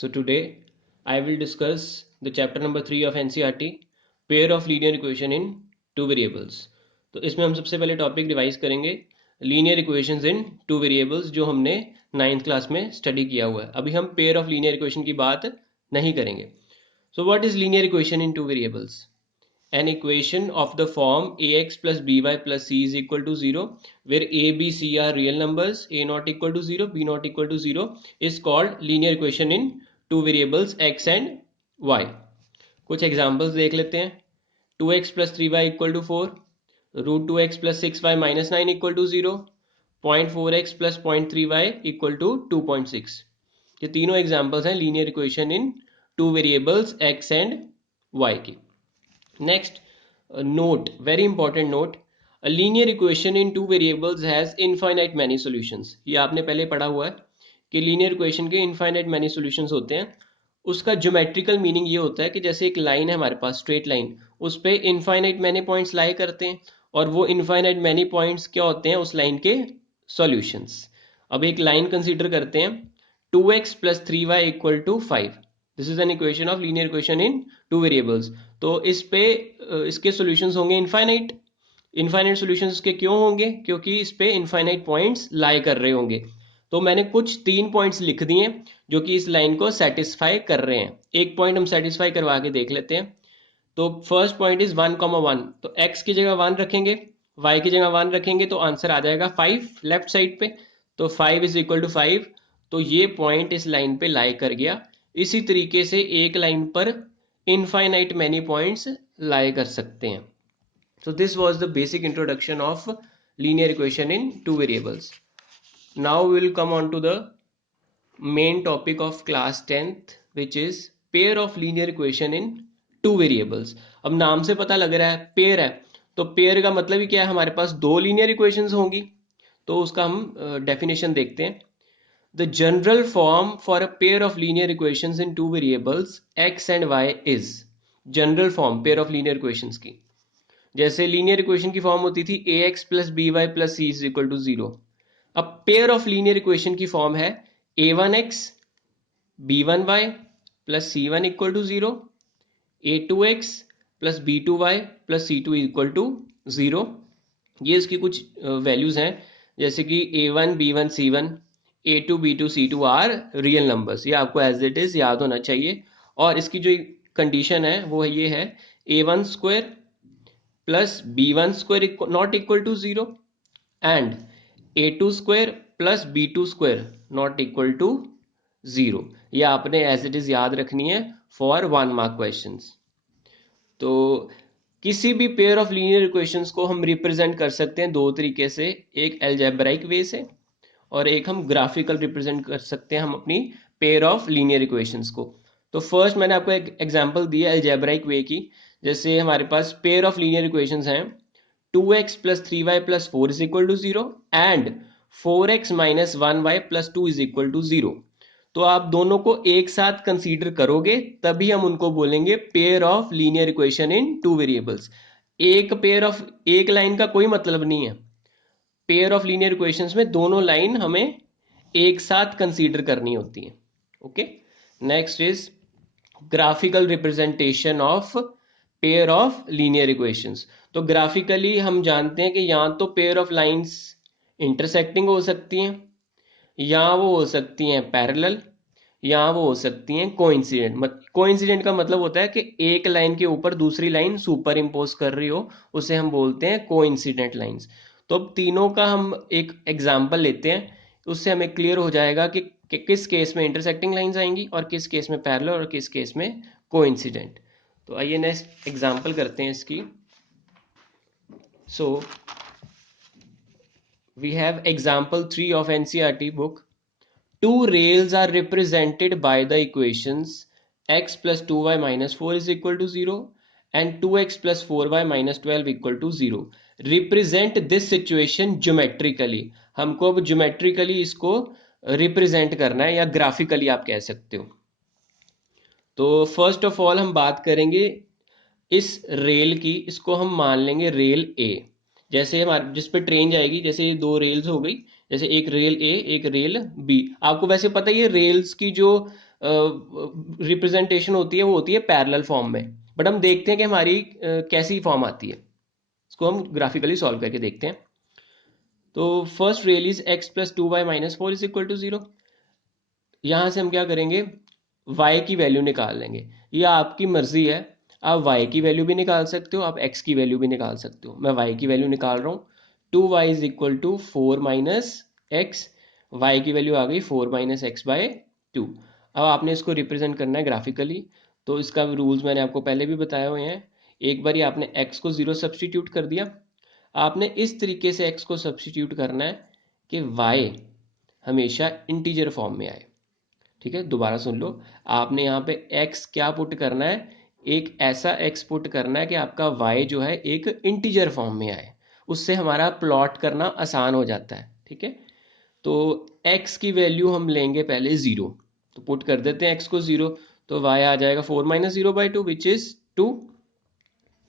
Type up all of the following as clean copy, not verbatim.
So today I will discuss the chapter number 3 of NCERT, pair of linear equation in two variables. तो इसमें हम सबसे पहले topic revise करेंगे linear equations इन two variables जो हमने 9th क्लास में स्टडी किया हुआ है. अभी हम पेयर ऑफ लीनियर इक्वेशन की बात नहीं करेंगे. So what is linear equation in two variables? An equation of the form ax plus by plus c is equal to 0 where a, b, c are real numbers, a not equal to 0, b not equal to 0 is called linear equation in two variables x and y. कुछ examples देख लेते हैं. 2x plus 3y equal to 4, root 2x plus 6y minus 9 equal to 0, 0.4x plus 0.3y equal to 2.6. ये तीनों examples हैं linear equation in two variables x and y की. Next, note, very important note, a linear equation in two variables has infinite many solutions. ये आपने पहले पढ़ा हुआ है कि linear equation के infinite many solutions होते हैं. उसका ज्योमेट्रिकल मीनिंग ये होता है कि जैसे एक लाइन है हमारे पास, स्ट्रेट लाइन, उस पे इनफाइनाइट मैनी पॉइंट्स लाई करते हैं और वो इनफाइनाइट मैनी पॉइंट्स क्या होते हैं उस लाइन के सॉल्यूशंस. अब एक लाइन कंसीडर करते हैं 2x plus 3y equal to 5. This is an equation of linear equation in two variables. तो इस पे इसके सॉल्यूशंस होंगे इनफाइनाइट. इनफाइनाइट सॉल्यूशंस इसके क्यों होंगे? क्योंकि इस पे इनफाइनाइट पॉइंट्स लाई कर रहे होंगे. तो मैंने कुछ 3 पॉइंट्स लिख दिए जो कि इस लाइन को सेटिस्फाई कर रहे हैं. एक पॉइंट हम सेटिस्फाई करवा के देख लेते हैं. तो फर्स्ट पॉइंट इज 1,1. तो x की जगह 1 रखेंगे, y की जगह 1 रखेंगे तो आंसर आ जाएगा 5 लेफ्ट साइड पे. तो 5 इज इक्वल टू 5. तो ये पॉइंट इस लाइन पे लाई कर गया. इसी तरीके से एक लाइन पर इनफाइनाइट मैनी पॉइंट्स लाई कर सकते हैं. So this was the basic introduction of linear equation in two variables. Now we will come on to the main topic of class 10th which is pair of linear equation in two variables. अब नाम से पता लग रहा है pair है, तो pair का मतलब ही क्या है, हमारे पास दो लीनियर इक्वेशंस होंगी. तो उसका हम डेफिनेशन देखते हैं. The general form for a pair of linear equations in two variables x and y is general form pair of linear equations की. जैसे लीनियर इक्वेशन की फॉर्म होती थी ax plus b y plus c is equal to 0. अब pair of linear equation की form है a1x b1y plus c1 equal to 0, a2x plus b2y plus c2 equal to 0. ये इसकी कुछ वैल्यूज हैं जैसे कि a1 b1 c1 a2 b2 c2 are real numbers. ये आपको एज इट इज याद होना चाहिए. और इसकी जो कंडीशन है वो ये है a1 square plus b1 square not equal to 0 and a2 square plus b2 square not equal to 0. ये आपने एज इट इज याद रखनी है फॉर 1 मार्क क्वेश्चंस. तो किसी भी पेयर ऑफ लीनियर इक्वेशंस को हम रिप्रेजेंट कर सकते हैं दो तरीके से. एक अलजेब्राइक वे से और एक हम ग्राफिकल रिप्रेजेंट कर सकते हैं हम अपनी पेयर ऑफ लीनियर इक्वेशंस को. तो फर्स्ट मैंने आपको एक एग्जांपल दिया अलजेब्राइक वे की. जैसे हमारे पास पेयर ऑफ लीनियर इक्वेशंस हैं 2x plus 3y plus 4 is equal to 0 and 4x minus 1y plus 2 is equal to 0. तो आप दोनों को एक साथ कंसीडर करोगे तभी हम उनको बोलेंगे pair of linear equation in two variables. एक लाइन का कोई मतलब नहीं है. पेयर ऑफ लीनियर इक्वेशंस में दोनों लाइन हमें एक साथ कंसीडर करनी होती है. Okay, next is graphical representation of pair of linear equations. तो ग्राफिकली हम जानते हैं कि या तो पेयर ऑफ लाइंस इंटरसेक्टिंग हो सकती हैं, या वो हो सकती हैं पैरेलल, या वो हो सकती हैं कोइंसिडेंट. कोइंसिडेंट का मतलब होता है कि एक लाइन के ऊपर दूसरी लाइन सुपर इम्पोज कर रही हो, उसे हम बोलते हैं कोइंसिडेंट लाइंस. तो अब तीनों का हम एक एग्जाम्पल लेते हैं, उससे हमें क्लियर हो जाएगा कि किस केस में इंटरसेक्टिंग लाइंस आएंगी और किस केस में पैरेलल और किस केस में कोइंसिडेंट. तो आइए नेक्स्ट एग्जाम्पल करते हैं इसकी. सो we have example 3 of NCERT book. Two rails are represented by the equations x plus 2y minus 4 is equal to 0 and 2x plus 4y minus 12 equal to 0. Represent this situation geometrically. हमको अब geometrically इसको represent करना है या graphically आप कह सकते हो. तो फर्स्ट ऑफ ऑल हम बात करेंगे इस रेल की. इसको हम मान लेंगे रेल A. जैसे हमारे जिस पे ट्रेन जाएगी, जैसे ये दो रेल्स हो गई, जैसे एक रेल A एक रेल B. आपको वैसे पता ही है रेल्स की जो रिप्रेजेंटेशन होती है वो होती है पैरेलल फॉर्म में, बट हम देखते हैं कि हमारी कैसी फॉर्म आती है, इसको हम ग्राफिकली सॉल्व करके देखते हैं। तो first real is x plus two y minus four is equal to zero. यहाँ से हम क्या करेंगे, y की वैल्यू निकाल लेंगे। ये आपकी मर्जी है, आप y की वैल्यू भी निकाल सकते हो, आप x की वैल्यू भी निकाल सकते हो। मैं y की वैल्यू निकाल रहा हूँ। 2y is equal to 4 minus x, y की वैल्यू आ गई 4 माइनस एक्स बाय 2। अब आपने इसको रिप्रेजेंट करना है ग्राफिकली, तो इसका रूल्स मैंने आपको पहले भी बताए हुए हैं। एक बार आपने x को 0 सब्सटीट्यूट कर दिया, आपने इस तरीके से x को सब्सटीट्यूट करना है कि y हमेशा इंटीजर फॉर्म में आए। ठीक है, दोबारा सुन लो, आपने यहाँ पे x क्या पुट करना है, एक ऐसा x पुट करना है कि आपका y जो है एक इंटीजर फॉर्म में आए, उससे हमारा प्लॉट करना आसान हो जाता है। ठीक है, तो x की वैल्यू हम लेंगे पहले 0, तो पुट कर देते हैं x को 0, तो y आ जाएगा 4 minus zero by two which is 2।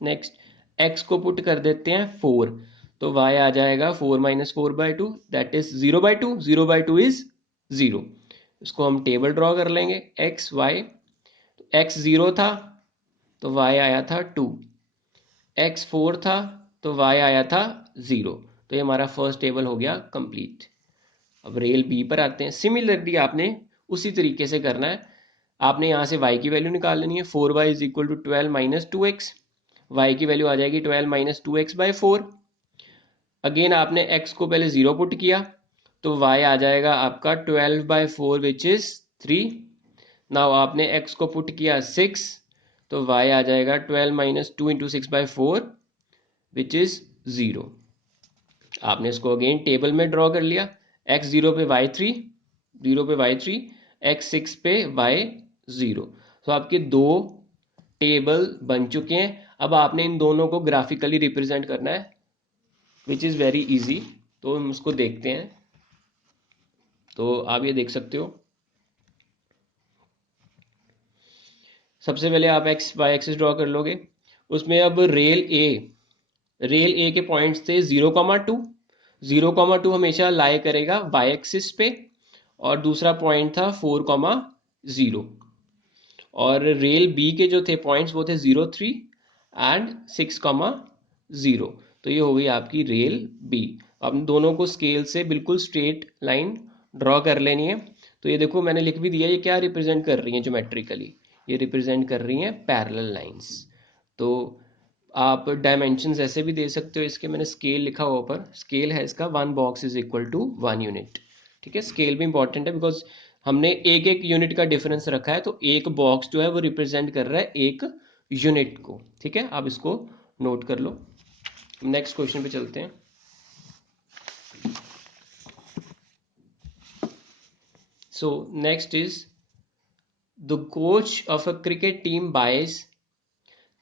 Next x को पुट कर देते हैं 4, तो y आ जाएगा 4 minus four by two that is 0 by two, 0 by two is 0। इसको हम टेबल ड्रॉ कर लेंगे एक्स वाई, एक्स 0 था तो y आया था 2, एक्स 4 था तो y आया था 0। तो ये हमारा फर्स्ट टेबल हो गया कंप्लीट। अब रेल बी पर आते हैं। सिमिलरली आपने उसी तरीके से करना है, आपने यहाँ से y की वैल्यू निकाल लेनी है। 4y is equal to 12 minus two x, y की वैल्यू आ जाएगी 12 minus two x by 4। Again आपने x को पहले 0 पुट किया, तो y आ जाएगा आपका 12 बाई 4 विच इज 3। नाउ आपने x को पुट किया 6, तो y आ जाएगा 12 minus two into six by four which is 0। आपने इसको अगेन टेबल में ड्रॉ कर लिया, x 0 पे y 3, 0 पे y 3, x 6 पे y 0। तो आपके दो टेबल बन चुके हैं। अब आपने इन दोनों को ग्राफिकली रिप्रेजेंट करना है विच इज़ वेरी इजी। तो हम उसको देखते हैं। तो आप ये देख सकते हो, सबसे पहले आप एक्स वाई एक्सिस ड्रॉ कर लोगे, उसमें अब रेल ए के पॉइंट्स थे 0,2, 0,2 हमेशा लाई करेगा वाई एक्सिस पे, और दूसरा पॉइंट था 4,0, और रेल बी के जो थे पॉइंट्स वो थे 0,3 एंड 6,0। तो ये हो गई आपकी रेल बी। अब दोनों को स्केल से बिल्कुल स्ट्रेट लाइन ड्रॉ कर लेनी है। तो ये देखो मैंने लिख भी दिया, ये क्या रिप्रेजेंट कर रही हैं ज्योमेट्रिकली, ये रिप्रेजेंट कर रही हैं पैरेलल लाइंस। तो आप डायमेंशंस ऐसे भी दे सकते हो इसके, मैंने स्केल लिखा हुआ ऊपर, स्केल है इसका 1 box is equal to 1 unit. ठीक है, स्केल भी इंपॉर्टेंट है बिकॉज हमने एक एक यूनिट का डिफरेंस रखा है, तो एक बॉक्स जो है वो रिप्रेजेंट कर रहा है एक यूनिट को। ठीक है, आप इसको नोट कर लो। नेक्स्ट क्वेश्चन पे चलते हैं। So next is the coach of a cricket team buys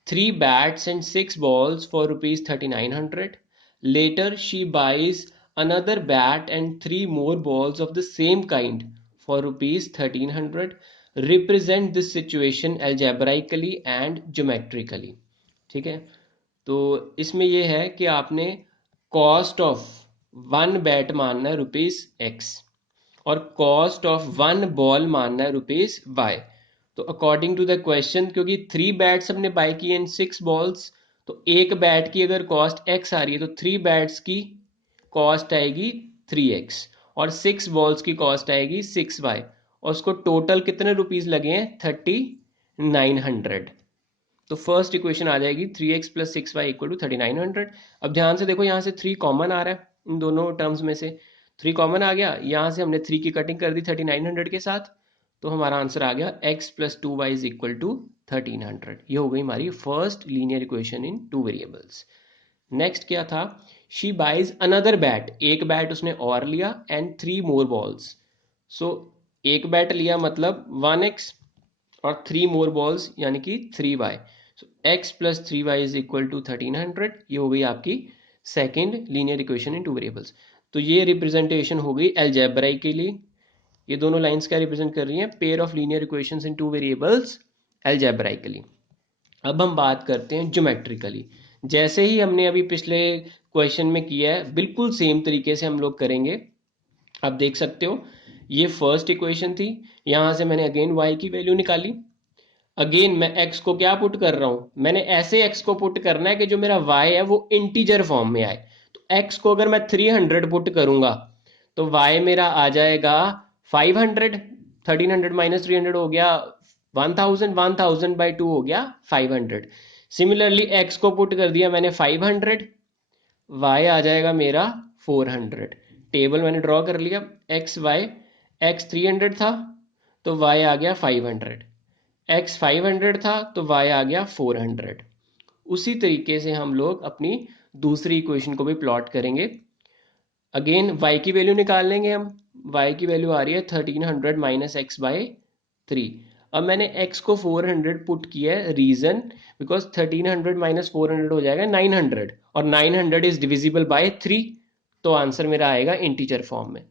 3 bats and 6 balls for rupees 3900. Later she buys another bat and 3 more balls of the same kind for rupees 1300. Represent this situation algebraically and geometrically. ठीक है, तो इसमें यह है कि आपने cost of one bat मानना है रुपीज एक्स, और कॉस्ट ऑफ वन बॉल मानना है रुपीज वाई। तो अकॉर्डिंग टू द क्वेश्चन, क्योंकि 3 बैट्स हमने बाय किए एंड 6 बॉल्स, तो एक बैट की अगर कॉस्ट एक्स आ रही है तो 3 बैट्स की कॉस्ट आएगी 3x, और 6 बॉल्स की कॉस्ट आएगी 6y, और उसको टोटल कितने रुपीज लगे हैं 3900। तो फर्स्ट इक्वेशन आ जाएगी 3x plus 6y equal to 3900। अब ध्यान से देखो, यहाँ से 3 कॉमन आ रहा है इन दोनों टर्म्स में से, 3 कॉमन आ गया, यहाँ से हमने 3 की कटिंग कर दी 3900 के साथ, तो हमारा आंसर आ गया x plus 2y is equal to 1300। ये हो गई हमारी first linear equation in 2 variables. Next क्या था, शी बाइज अनदर बैट, एक बैट उसने और लिया, एंड 3 मोर बॉल्स। सो एक बैट लिया मतलब 1x, और 3 मोर बॉल्स यानी कि 3y। So x plus 3y is equal to 1300। ये हो गई आपकी second linear equation in 2 variables. तो ये रिप्रेजेंटेशन हो गई अलजेब्राइकली। ये दोनों लाइंस क्या रिप्रेजेंट कर रही हैं, pair of linear equations in 2 variables algebraically. अब हम बात करते हैं ज्योमेट्रिकली। जैसे ही हमने अभी पिछले क्वेश्चन में किया है, बिल्कुल सेम तरीके से हम लोग करेंगे। आप देख सकते हो ये फर्स्ट इक्वेशन थी, यहां से मैंने अगेन y की वैल्यू निकाली। अगेन मैं x को क्या पुट कर रहा हूं, मैंने ऐसे x को पुट करना है कि जो मेरा y है वो इंटीजर फॉर्म में आए। तो x को अगर मैं 300 पुट करूंगा तो y मेरा आ जाएगा 500, 1300 माइनस 300 हो गया 1000, 1000 बाई 2 हो गया 500। सिमिलरली x को पुट कर दिया मैंने 500, y आ जाएगा मेरा 400। टेबल मैंने ड्रॉ कर लिया, x y, x 300 था तो y आ गया 500, x 500 था तो y आ गया 400। उसी तरीके से हम लोग अपनी दूसरी इक्वेशन को भी प्लॉट करेंगे। अगेन y की वैल्यू निकाल लेंगे हम, y की वैल्यू आ रही है 1300 माइनस एक्स बाई 3। अब मैंने x को 400 पुट किया है, रीजन बिकॉज 1300 माइनस 400 हो जाएगा 900 और 900 इज डिविजिबल बाय 3, तो आंसर मेरा आएगा इंटीजर फॉर्म में।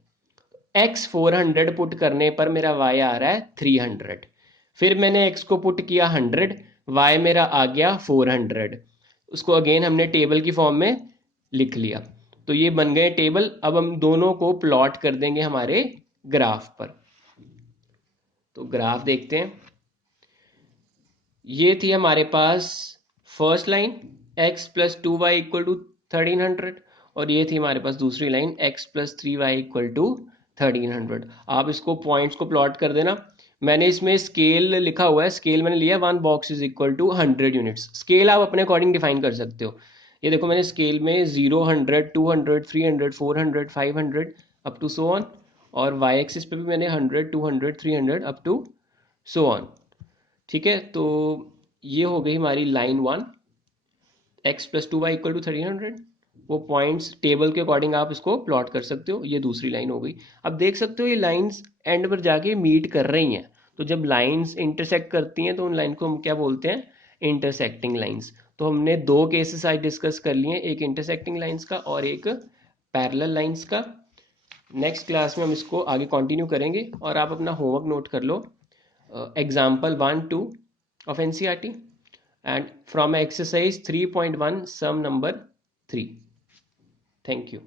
x 400 पुट करने पर मेरा y आ रहा है 300। फिर मैंने x को पुट किया 100, y मेरा आ गया 400। उसको अगेन हमने टेबल की फॉर्म में लिख लिया। तो ये बन गए टेबल। अब हम दोनों को प्लॉट कर देंगे हमारे ग्राफ पर। तो ग्राफ देखते हैं। ये थी हमारे पास first line x plus 2y equal to 1300, और ये थी हमारे पास दूसरी line x plus 3y equal to 1300। आप इसको पॉइंट्स को प्लॉट कर देना। मैंने इसमें स्केल लिखा हुआ है, स्केल मैंने लिया 1 box is equal to 100 units. Scale आप अपने अकॉर्डिंग डिफाइन कर सकते हो। ये देखो मैंने स्केल में 0, 100, 200, 300, 400, 500 अप टू सो ऑन, और वाई एक्सिस पे भी मैंने 100, 200, 300 अप टू सो ऑन। ठीक है, तो ये हो गई हमारी line 1, x plus 2y equal to 1300। वो पॉइंट्स टेबल के अकॉर्डिंग आप इसको प्लॉट कर सकते हो। ये दूसरी लाइन हो गई। अब देख सकते हो ये लाइंस एंड पर जाके मीट कर रही हैं। तो जब लाइंस इंटरसेक्ट करती हैं तो उन लाइन को हम क्या बोलते हैं, इंटरसेक्टिंग लाइंस। तो हमने दो केसेस आज डिस्कस कर लिए, एक इंटरसेक्टिंग लाइंस का और एक पैरेलल लाइंस का। नेक्स्ट क्लास में हम इसको आगे कंटिन्यू करेंगे, और आप अपना होमवर्क नोट कर लो, example 1-2 of NCERT and from exercise 3.1 sum number 3. Thank you.